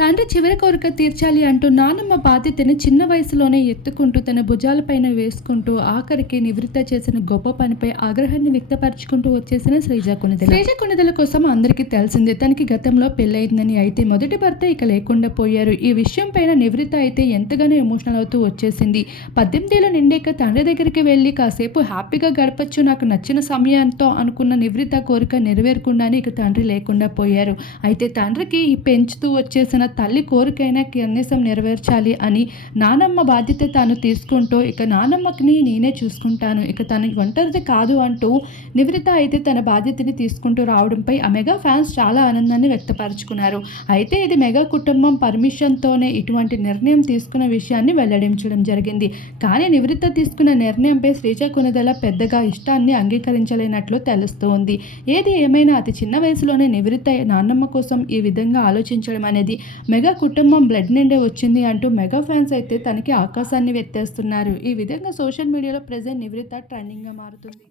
తండ్రి చివరి కోరిక తీర్చాలి అంటూ నానమ్మ బాధ్యతని చిన్న వయసులోనే ఎత్తుకుంటూ తన భుజాలపైన వేసుకుంటూ ఆఖరికి నివృత్త చేసిన గొప్ప పనిపై ఆగ్రహాన్ని వ్యక్తపరుచుకుంటూ వచ్చేసిన శ్రీజ కొనిదెల శ్రీజ కొనిదెల కోసం అందరికీ తెలిసిందే తనకి గతంలో పెళ్ళయిందని అయితే మొదటి భర్త ఇక లేకుండా పోయారు. ఈ విషయం పైన నివృత్త అయితే ఎంతగానో ఎమోషనల్ అవుతూ వచ్చేసింది. పద్దెనిమిదేళ్ళు నిండాక తండ్రి దగ్గరికి వెళ్ళి కాసేపు హ్యాపీగా గడపచ్చు నాకు నచ్చిన సమయంతో అనుకున్న నివృత్త కోరిక నెరవేరకుండానే ఇక తండ్రి లేకుండా పోయారు. అయితే తండ్రికి ఈ పెంచుతూ వచ్చేసిన తల్లి కోరికైనా కనీసం నెరవేర్చాలి అని నానమ్మ బాధ్యత తాను తీసుకుంటూ ఇక నానమ్మకి నేనే చూసుకుంటాను. ఇక తన ఒంటరిది కాదు అంటూ నివృత్త అయితే తన బాధ్యతని తీసుకుంటూ రావడంపై ఆ మెగా ఫ్యాన్స్ చాలా ఆనందాన్ని వ్యక్తపరుచుకున్నారు. అయితే ఇది మెగా కుటుంబం పర్మిషన్తోనే ఇటువంటి నిర్ణయం తీసుకున్న విషయాన్ని వెల్లడించడం జరిగింది. కానీ నివృత్త తీసుకున్న నిర్ణయంపై శ్రీజ కొనుదల పెద్దగా ఇష్టాన్ని అంగీకరించలేనట్లు తెలుస్తోంది. ఏది ఏమైనా అతి చిన్న వయసులోనే నివృత్త నాన్నమ్మ కోసం ఈ విధంగా ఆలోచించడం అనేది మెగా కుటుంబం బ్లడ్ నుండే వచ్చింది అంటూ మెగా ఫ్యాన్స్ అయితే తనకి ఆకాశాన్ని వెత్తేస్తున్నారు. ఈ విధంగా సోషల్ మీడియాలో ప్రజెంట్ నివృత్త ట్రెండింగ్గా మారుతుంది.